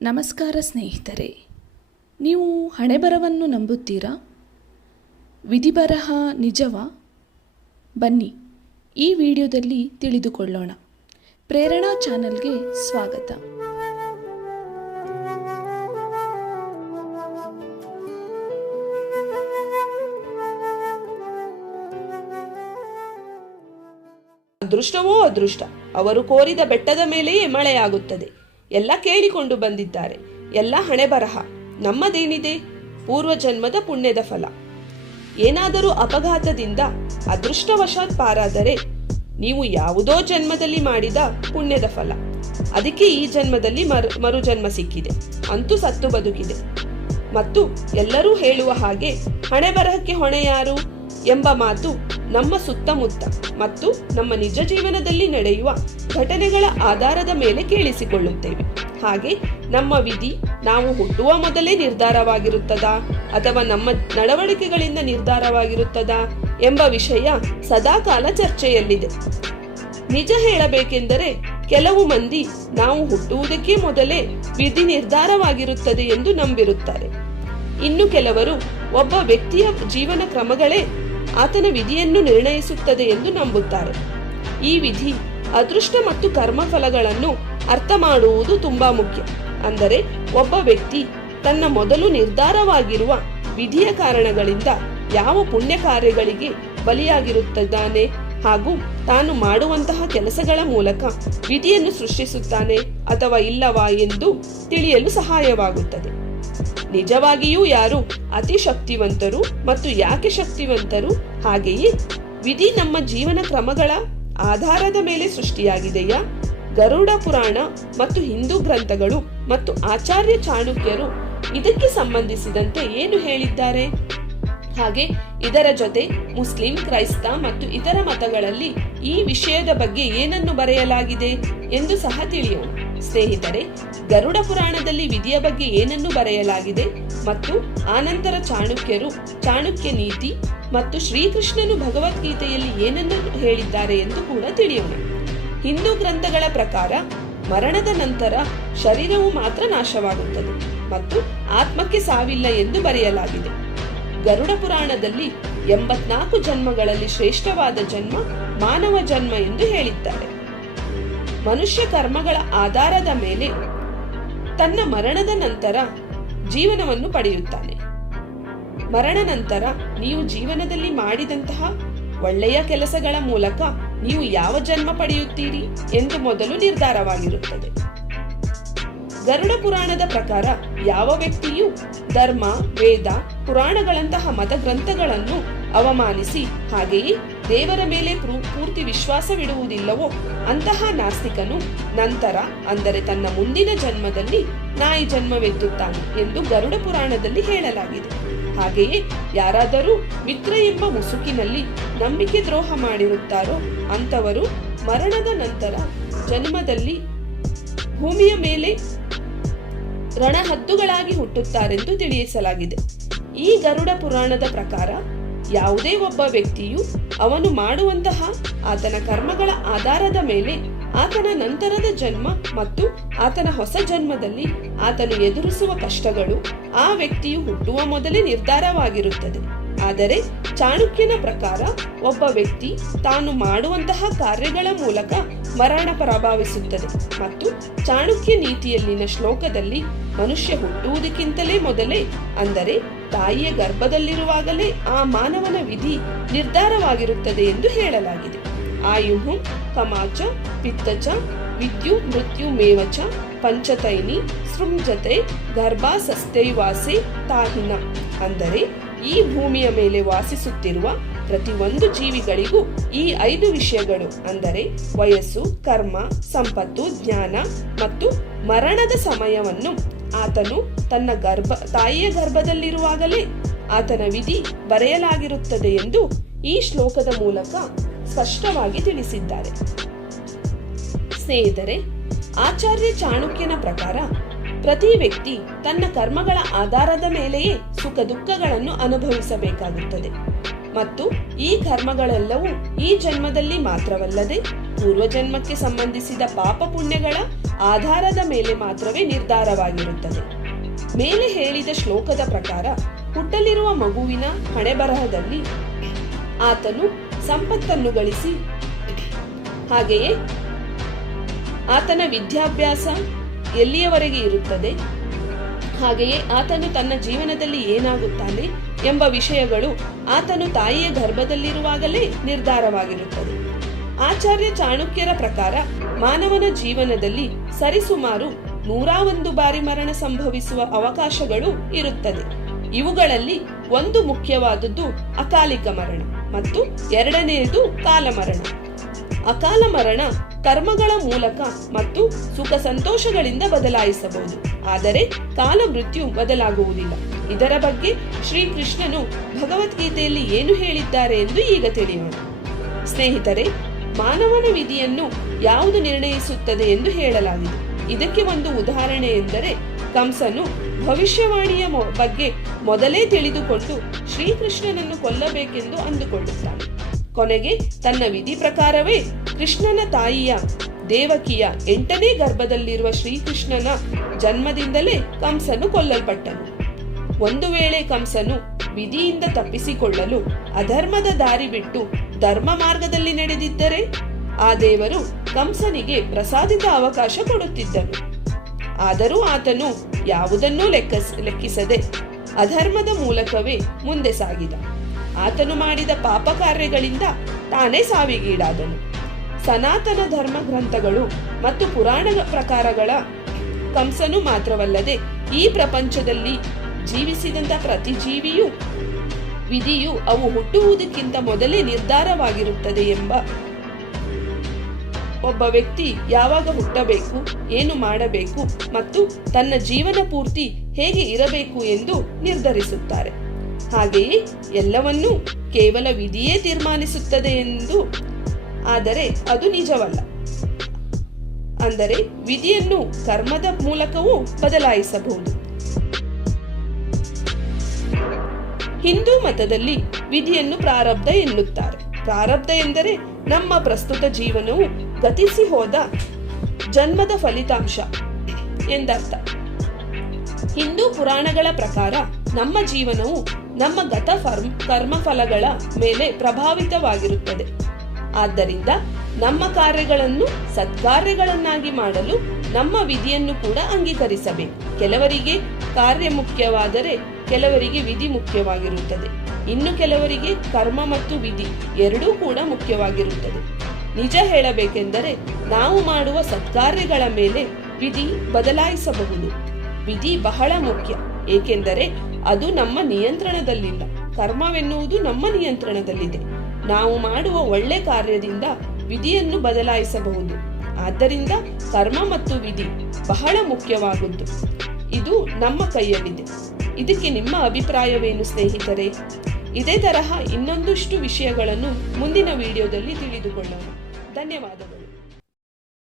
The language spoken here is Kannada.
ನಮಸ್ಕಾರ ಸ್ನೇಹಿತರೆ, ನೀವು ಹಣೆಬರವನ್ನು ನಂಬುತ್ತೀರಾ? ವಿಧಿಬರಹ ನಿಜವಾ? ಬನ್ನಿ ಈ ವಿಡಿಯೋದಲ್ಲಿ ತಿಳಿದುಕೊಳ್ಳೋಣ. ಪ್ರೇರಣಾ ಚಾನೆಲ್ಗೆ ಸ್ವಾಗತ. ಅದೃಷ್ಟವೋ ಅದೃಷ್ಟ, ಅವರು ಕೋರಿದ ಬೆಟ್ಟದ ಮೇಲೆಯೇ ಮಳೆಯಾಗುತ್ತದೆ. ಎಲ್ಲ ಕೇಳಿಕೊಂಡು ಬಂದಿದ್ದಾರೆ. ಎಲ್ಲ ಹಣೆ ಬರಹ. ನಮ್ಮದೇನಿದೆ? ಪೂರ್ವಜನ್ಮದ ಪುಣ್ಯದ ಫಲ. ಏನಾದರೂ ಅಪಘಾತದಿಂದ ಅದೃಷ್ಟವಶಾತ್ ಪಾರಾದರೆ ನೀವು ಯಾವುದೋ ಜನ್ಮದಲ್ಲಿ ಮಾಡಿದ ಪುಣ್ಯದ ಫಲ. ಅದಕ್ಕೆ ಈ ಜನ್ಮದಲ್ಲಿ ಮರುಜನ್ಮ ಸಿಕ್ಕಿದೆ, ಅಂತೂ ಸತ್ತು ಬದುಕಿದೆ. ಮತ್ತು ಎಲ್ಲರೂ ಹೇಳುವ ಹಾಗೆ ಹಣೆ ಬರಹಕ್ಕೆ ಹೊಣೆ ಯಾರು ಎಂಬ ಮಾತು ನಮ್ಮ ಸುತ್ತಮುತ್ತ ಮತ್ತು ನಮ್ಮ ನಿಜ ಜೀವನದಲ್ಲಿ ನಡೆಯುವ ಘಟನೆಗಳ ಆಧಾರದ ಮೇಲೆ ಕೇಳಿಸಿಕೊಳ್ಳುತ್ತೇವೆ. ಹಾಗೆ ನಮ್ಮ ವಿಧಿ ನಾವು ಹುಟ್ಟುವ ಮೊದಲೇ ನಿರ್ಧಾರವಾಗಿರುತ್ತದಾ ಅಥವಾ ನಮ್ಮ ನಡವಳಿಕೆಗಳಿಂದ ನಿರ್ಧಾರವಾಗಿರುತ್ತದಾ ಎಂಬ ವಿಷಯ ಸದಾಕಾಲ ಚರ್ಚೆಯಲ್ಲಿದೆ. ನಿಜ ಹೇಳಬೇಕೆಂದರೆ ಕೆಲವು ಮಂದಿ ನಾವು ಹುಟ್ಟುವುದಕ್ಕೆ ಮೊದಲೇ ವಿಧಿ ನಿರ್ಧಾರವಾಗಿರುತ್ತದೆ ಎಂದು ನಂಬಿರುತ್ತಾರೆ. ಇನ್ನು ಕೆಲವರು ಒಬ್ಬ ವ್ಯಕ್ತಿಯ ಜೀವನ ಕ್ರಮಗಳೇ ಆತನ ವಿಧಿಯನ್ನು ನಿರ್ಣಯಿಸುತ್ತದೆ ಎಂದು ನಂಬುತ್ತಾರೆ. ಈ ವಿಧಿ, ಅದೃಷ್ಟ ಮತ್ತು ಕರ್ಮಫಲಗಳನ್ನು ಅರ್ಥ ಮಾಡುವುದು ತುಂಬಾ ಮುಖ್ಯ. ಅಂದರೆ ಒಬ್ಬ ವ್ಯಕ್ತಿ ತನ್ನ ಮೊದಲು ನಿರ್ಧಾರವಾಗಿರುವ ವಿಧಿಯ ಕಾರಣಗಳಿಂದ ಯಾವ ಪುಣ್ಯ ಕಾರ್ಯಗಳಿಗೆ ಬಲಿಯಾಗಿರುತ್ತಾನೆ ಹಾಗೂ ತಾನು ಮಾಡುವಂತಹ ಕೆಲಸಗಳ ಮೂಲಕ ವಿಧಿಯನ್ನು ಸೃಷ್ಟಿಸುತ್ತಾನೆ ಅಥವಾ ಇಲ್ಲವಾ ಎಂದು ತಿಳಿಯಲು ಸಹಾಯವಾಗುತ್ತದೆ. ನಿಜವಾಗಿಯೂ ಯಾರು ಅತಿ ಶಕ್ತಿವಂತರು ಮತ್ತು ಯಾಕೆ ಶಕ್ತಿವಂತರು, ಹಾಗೆಯೇ ವಿಧಿ ನಮ್ಮ ಜೀವನ ಕ್ರಮಗಳ ಆಧಾರದ ಮೇಲೆ ಸೃಷ್ಟಿಯಾಗಿದೆಯಾ? ಗರುಡ ಪುರಾಣ ಮತ್ತು ಹಿಂದೂ ಗ್ರಂಥಗಳು ಮತ್ತು ಆಚಾರ್ಯ ಚಾಣಕ್ಯರು ಇದಕ್ಕೆ ಸಂಬಂಧಿಸಿದಂತೆ ಏನು ಹೇಳಿದ್ದಾರೆ? ಹಾಗೆ ಇದರ ಜೊತೆ ಮುಸ್ಲಿಂ, ಕ್ರೈಸ್ತ ಮತ್ತು ಇತರ ಮತಗಳಲ್ಲಿ ಈ ವಿಷಯದ ಬಗ್ಗೆ ಏನನ್ನು ಬರೆಯಲಾಗಿದೆ ಎಂದು ಸಹ ತಿಳಿಯೋಣ. ಸ್ನೇಹಿತರೆ, ಗರುಡ ಪುರಾಣದಲ್ಲಿ ವಿಧಿಯ ಬಗ್ಗೆ ಏನನ್ನು ಬರೆಯಲಾಗಿದೆ ಮತ್ತು ಆನಂತರ ಚಾಣಕ್ಯರು ಚಾಣಕ್ಯ ನೀತಿ ಮತ್ತು ಶ್ರೀಕೃಷ್ಣನು ಭಗವದ್ಗೀತೆಯಲ್ಲಿ ಏನನ್ನು ಹೇಳಿದ್ದಾರೆ ಎಂದು ಕೂಡ ತಿಳಿಯೋಣ. ಹಿಂದೂ ಗ್ರಂಥಗಳ ಪ್ರಕಾರ ಮರಣದ ನಂತರ ಶರೀರವು ಮಾತ್ರ ನಾಶವಾಗುತ್ತದೆ ಮತ್ತು ಆತ್ಮಕ್ಕೆ ಸಾವಿಲ್ಲ ಎಂದು ಬರೆಯಲಾಗಿದೆ. ಗರುಡ ಪುರಾಣದಲ್ಲಿ 84 ಜನ್ಮಗಳಲ್ಲಿ ಶ್ರೇಷ್ಠವಾದ ಜನ್ಮ ಮಾನವ ಜನ್ಮ ಎಂದು ಹೇಳಿದ್ದಾರೆ. ಮನುಷ್ಯ ಕರ್ಮಗಳ ಆಧಾರದ ಮೇಲೆ ತನ್ನ ಮರಣದ ನಂತರ ಜೀವನವನ್ನು ಪಡೆಯುತ್ತಾನೆ. ಮರಣ ನಂತರ ನೀವು ಜೀವನದಲ್ಲಿ ಮಾಡಿದಂತಹ ಒಳ್ಳೆಯ ಕೆಲಸಗಳ ಮೂಲಕ ನೀವು ಯಾವ ಜನ್ಮ ಪಡೆಯುತ್ತೀರಿ ಎಂದು ಮೊದಲು ನಿರ್ಧಾರವಾಗಿರುತ್ತದೆ. ಗರುಡ ಪುರಾಣದ ಪ್ರಕಾರ ಯಾವ ವ್ಯಕ್ತಿಯು ಧರ್ಮ, ವೇದ, ಪುರಾಣಗಳಂತಹ ಮತಗ್ರಂಥಗಳನ್ನು ಅವಮಾನಿಸಿ ಹಾಗೆಯೇ ದೇವರ ಮೇಲೆ ಪೂರ್ತಿ ವಿಶ್ವಾಸವಿಡುವುದಿಲ್ಲವೋ ಅಂತಹ ನಾಸ್ತಿಕನು ನಂತರ, ಅಂದರೆ ತನ್ನ ಮುಂದಿನ ಜನ್ಮದಲ್ಲಿ ನಾಯಿ ಜನ್ಮವೆತ್ತುತ್ತಾನೆ ಎಂದು ಗರುಡ ಪುರಾಣದಲ್ಲಿ ಹೇಳಲಾಗಿದೆ. ಹಾಗೆಯೇ ಯಾರಾದರೂ ಮಿತ್ರ ಎಂಬ ಮುಸುಕಿನಲ್ಲಿ ನಂಬಿಕೆ ದ್ರೋಹ ಮಾಡಿರುತ್ತಾರೋ ಅಂತವರು ಮರಣದ ನಂತರ ಜನ್ಮದಲ್ಲಿ ಭೂಮಿಯ ಮೇಲೆ ರಣಹದ್ದುಗಳಾಗಿ ಹುಟ್ಟುತ್ತಾರೆಂದು ತಿಳಿಸಲಾಗಿದೆ. ಈ ಗರುಡ ಪುರಾಣದ ಪ್ರಕಾರ ಯಾವುದೇ ಒಬ್ಬ ವ್ಯಕ್ತಿಯು ಅವನು ಮಾಡುವಂತಹ ಆತನ ಕರ್ಮಗಳ ಆಧಾರದ ಮೇಲೆ ಆತನ ನಂತರದ ಜನ್ಮ ಮತ್ತು ಆತನ ಹೊಸ ಜನ್ಮದಲ್ಲಿ ಆತನು ಎದುರಿಸುವ ಕಷ್ಟಗಳು ಆ ವ್ಯಕ್ತಿಯು ಹುಟ್ಟುವ ಮೊದಲೇ ನಿರ್ಧಾರವಾಗಿರುತ್ತದೆ. ಆದರೆ ಚಾಣಕ್ಯನ ಪ್ರಕಾರ ಒಬ್ಬ ವ್ಯಕ್ತಿ ತಾನು ಮಾಡುವಂತಹ ಕಾರ್ಯಗಳ ಮೂಲಕ ಮರಣ ಪ್ರಭಾವಿಸುತ್ತದೆ ಮತ್ತು ಚಾಣಕ್ಯ ನೀತಿಯಲ್ಲಿನ ಶ್ಲೋಕದಲ್ಲಿ ಮನುಷ್ಯ ಹುಟ್ಟುವುದಕ್ಕಿಂತಲೇ ಮೊದಲೇ, ಅಂದರೆ ತಾಯಿಯ ಗರ್ಭದಲ್ಲಿರುವಾಗಲೇ ಆ ಮಾನವನ ವಿಧಿ ನಿರ್ಧಾರವಾಗಿರುತ್ತದೆ ಎಂದು ಹೇಳಲಾಗಿದೆ. ಆಯುಹು ಕಮಾಚ ಪಿತ್ತಚ ವಿದ್ಯು ಮೃತ್ಯು ಮೇವಚ ಪಂಚತೈನಿ ಸೃಂಜತೆ ಗರ್ಭಾಸಸ್ಥೈವಾಸೆ ತಾಹಿನ. ಅಂದರೆ ಈ ಭೂಮಿಯ ಮೇಲೆ ವಾಸಿಸುತ್ತಿರುವ ಪ್ರತಿಯೊಂದು ಜೀವಿಗಳಿಗೂ ಈ 5 ವಿಷಯಗಳು, ಅಂದರೆ ವಯಸ್ಸು, ಕರ್ಮ, ಸಂಪತ್ತು, ಜ್ಞಾನ ಮತ್ತು ಮರಣದ ಸಮಯವನ್ನು ಆತನು ತನ್ನ ತಾಯಿಯ ಗರ್ಭದಲ್ಲಿರುವಾಗಲೇ ಆತನ ವಿಧಿ ಬರೆಯಲಾಗಿರುತ್ತದೆ ಎಂದು ಈ ಶ್ಲೋಕದ ಮೂಲಕ ಸ್ಪಷ್ಟವಾಗಿ ತಿಳಿಸಿದ್ದಾರೆ. ಸ್ನೇಹಿತರೆ, ಆಚಾರ್ಯ ಚಾಣಕ್ಯನ ಪ್ರಕಾರ ಪ್ರತಿ ವ್ಯಕ್ತಿ ತನ್ನ ಕರ್ಮಗಳ ಆಧಾರದ ಮೇಲೆಯೇ ಸುಖ ದುಃಖಗಳನ್ನು ಅನುಭವಿಸಬೇಕಾಗುತ್ತದೆ ಮತ್ತು ಈ ಕರ್ಮಗಳೆಲ್ಲವೂ ಈ ಜನ್ಮದಲ್ಲಿ ಮಾತ್ರವಲ್ಲದೆ ಪೂರ್ವಜನ್ಮಕ್ಕೆ ಸಂಬಂಧಿಸಿದ ಪಾಪ ಪುಣ್ಯಗಳ ಆಧಾರದ ಮೇಲೆ ಮಾತ್ರವೇ ನಿರ್ಧಾರವಾಗಿರುತ್ತದೆ. ಮೇಲೆ ಹೇಳಿದ ಶ್ಲೋಕದ ಪ್ರಕಾರ ಹುಟ್ಟಲಿರುವ ಮಗುವಿನ ಹಣೆಬರಹದಲ್ಲಿ ಆತನು ಸಂಪತ್ತನ್ನು ಗಳಿಸಿ, ಹಾಗೆಯೇ ಆತನ ವಿದ್ಯಾಭ್ಯಾಸ ಎಲ್ಲಿಯವರೆಗೆ ಇರುತ್ತದೆ, ಹಾಗೆಯೇ ಆತನು ತನ್ನ ಜೀವನದಲ್ಲಿ ಏನಾಗುತ್ತಾನೆ ಎಂಬ ವಿಷಯಗಳು ಆತನು ತಾಯಿಯ ಗರ್ಭದಲ್ಲಿರುವಾಗಲೇ ನಿರ್ಧಾರವಾಗಿರುತ್ತದೆ. ಆಚಾರ್ಯ ಚಾಣಕ್ಯರ ಪ್ರಕಾರ ಮಾನವನ ಜೀವನದಲ್ಲಿ ಸರಿಸುಮಾರು 101 ಬಾರಿ ಮರಣ ಸಂಭವಿಸುವ ಅವಕಾಶಗಳು ಇರುತ್ತದೆ. ಇವುಗಳಲ್ಲಿ ಒಂದು ಮುಖ್ಯವಾದದ್ದು ಅಕಾಲಿಕ ಮರಣ ಮತ್ತು ಎರಡನೆಯದು ಕಾಲಮರಣ. ಅಕಾಲ ಮರಣ ಕರ್ಮಗಳ ಮೂಲಕ ಮತ್ತು ಸುಖ ಸಂತೋಷಗಳಿಂದ ಬದಲಾಯಿಸಬಹುದು, ಆದರೆ ಕಾಲ ಮೃತ್ಯು ಬದಲಾಗುವುದಿಲ್ಲ. ಇದರ ಬಗ್ಗೆ ಶ್ರೀಕೃಷ್ಣನು ಭಗವದ್ಗೀತೆಯಲ್ಲಿ ಏನು ಹೇಳಿದ್ದಾರೆ ಎಂದು ಈಗ ತಿಳಿಯೋಣ. ಸ್ನೇಹಿತರೆ, ಮಾನವನ ವಿಧಿಯನ್ನು ಯಾವುದು ನಿರ್ಣಯಿಸುತ್ತದೆ ಎಂದು ಹೇಳಲಾಗಿದೆ. ಇದಕ್ಕೆ ಒಂದು ಉದಾಹರಣೆ ಎಂದರೆ, ಕಂಸನು ಭವಿಷ್ಯವಾಣಿಯ ಬಗ್ಗೆ ಮೊದಲೇ ತಿಳಿದುಕೊಂಡು ಶ್ರೀಕೃಷ್ಣನನ್ನು ಕೊಲ್ಲಬೇಕೆಂದು ಅಂದುಕೊಳ್ಳುತ್ತಾನೆ. ಕೊನೆಗೆ ತನ್ನ ವಿಧಿ ಪ್ರಕಾರವೇ ಕೃಷ್ಣನ ತಾಯಿಯ ದೇವಕಿಯ 8ನೇ ಗರ್ಭದಲ್ಲಿರುವ ಶ್ರೀಕೃಷ್ಣನ ಜನ್ಮದಿಂದಲೇ ಕಂಸನು ಕೊಲ್ಲಲ್ಪಟ್ಟನು. ಒಂದು ವೇಳೆ ಕಂಸನು ವಿಧಿಯಿಂದ ತಪ್ಪಿಸಿಕೊಳ್ಳಲು ಅಧರ್ಮದ ದಾರಿ ಬಿಟ್ಟು ಧರ್ಮ ಮಾರ್ಗದಲ್ಲಿ ನಡೆದಿದ್ದರೆ ಆ ದೇವರು ಕಂಸನಿಗೆ ಪ್ರಸಾದಿತ ಅವಕಾಶ ಕೊಡುತ್ತಿದ್ದನು. ಆದರೂ ಆತನು ಯಾವುದನ್ನೂ ಲೆಕ್ಕಿಸದೆ ಅಧರ್ಮದ ಮೂಲಕವೇ ಮುಂದೆ ಸಾಗಿದ. ಆತನು ಮಾಡಿದ ಪಾಪ ಕಾರ್ಯಗಳಿಂದ ತಾನೇ ಸಾವಿಗೀಡಾದನು. ಸನಾತನ ಧರ್ಮ ಗ್ರಂಥಗಳು ಮತ್ತು ಪುರಾಣ ಪ್ರಕಾರಗಳ ಕಂಸನು ಮಾತ್ರವಲ್ಲದೆ ಈ ಪ್ರಪಂಚದಲ್ಲಿ ಜೀವಿಸಿದಂತ ಪ್ರತಿ ಜೀವಿಯು ವಿಧಿಯು ಅವು ಹುಟ್ಟುವುದಕ್ಕಿಂತ ಮೊದಲೇ ನಿರ್ಧಾರವಾಗಿರುತ್ತದೆ ಎಂಬ ಒಬ್ಬ ವ್ಯಕ್ತಿ ಯಾವಾಗ ಹುಟ್ಟಬೇಕು, ಏನು ಮಾಡಬೇಕು ಮತ್ತು ತನ್ನ ಜೀವನ ಪೂರ್ತಿ ಹೇಗೆ ಇರಬೇಕು ಎಂದು ನಿರ್ಧರಿಸುತ್ತಾರೆ. ಹಾಗೆಯೇ ಎಲ್ಲವನ್ನೂ ಕೇವಲ ವಿಧಿಯೇ ತೀರ್ಮಾನಿಸುತ್ತದೆ ಎಂದು, ಆದರೆ ಅದು ನಿಜವಲ್ಲ. ಅಂದರೆ ವಿಧಿಯನ್ನು ಕರ್ಮದ ಮೂಲಕವೂ ಬದಲಾಯಿಸಬಹುದು. ಹಿಂದೂ ಮತದಲ್ಲಿ ವಿಧಿಯನ್ನು ಪ್ರಾರಬ್ಧ ಎನ್ನುತ್ತಾರೆ. ಪ್ರಾರಬ್ಧ ಎಂದರೆ ನಮ್ಮ ಪ್ರಸ್ತುತ ಜೀವನವು ಗತಿಸಿ ಹೋದ ಜನ್ಮದ ಫಲಿತಾಂಶ ಎಂದರ್ಥ. ಹಿಂದೂ ಪುರಾಣಗಳ ಪ್ರಕಾರ ನಮ್ಮ ಜೀವನವು ನಮ್ಮ ಗತ ಕರ್ಮಫಲಗಳ ಮೇಲೆ ಪ್ರಭಾವಿತವಾಗಿರುತ್ತದೆ. ಆದ್ದರಿಂದ ನಮ್ಮ ಕಾರ್ಯಗಳನ್ನು ಸತ್ಕಾರ್ಯಗಳನ್ನಾಗಿ ಮಾಡಲು ನಮ್ಮ ವಿಧಿಯನ್ನು ಕೂಡ ಅಂಗೀಕರಿಸಬೇಕು. ಕೆಲವರಿಗೆ ಕಾರ್ಯ ಮುಖ್ಯವಾದರೆ ಕೆಲವರಿಗೆ ವಿಧಿ ಮುಖ್ಯವಾಗಿರುತ್ತದೆ. ಇನ್ನು ಕೆಲವರಿಗೆ ಕರ್ಮ ಮತ್ತು ವಿಧಿ ಎರಡೂ ಕೂಡ ಮುಖ್ಯವಾಗಿರುತ್ತದೆ. ನಿಜ ಹೇಳಬೇಕೆಂದರೆ ನಾವು ಮಾಡುವ ಸತ್ಕಾರ್ಯಗಳ ಮೇಲೆ ವಿಧಿ ಬದಲಾಯಿಸಬಹುದು. ವಿಧಿ ಬಹಳ ಮುಖ್ಯ, ಏಕೆಂದರೆ ಅದು ನಮ್ಮ ನಿಯಂತ್ರಣದಲ್ಲಿಲ್ಲ. ಕರ್ಮವೆನ್ನುವುದು ನಮ್ಮ ನಿಯಂತ್ರಣದಲ್ಲಿದೆ. ನಾವು ಮಾಡುವ ಒಳ್ಳೆ ಕಾರ್ಯದಿಂದ ವಿಧಿಯನ್ನು ಬದಲಾಯಿಸಬಹುದು. ಆದ್ದರಿಂದ ಕರ್ಮ ಮತ್ತು ವಿಧಿ ಬಹಳ ಮುಖ್ಯವಾಗುವುದು. ಇದು ನಮ್ಮ ಕೈಯಲ್ಲಿದೆ. ಇದಕ್ಕೆ ನಿಮ್ಮ ಅಭಿಪ್ರಾಯವೇನು ಸ್ನೇಹಿತರೆ? ಇದೇ ತರಹ ಇನ್ನೊಂದಷ್ಟು ವಿಷಯಗಳನ್ನು ಮುಂದಿನ ವಿಡಿಯೋದಲ್ಲಿ ತಿಳಿದುಕೊಳ್ಳೋಣ. ಧನ್ಯವಾದಗಳು.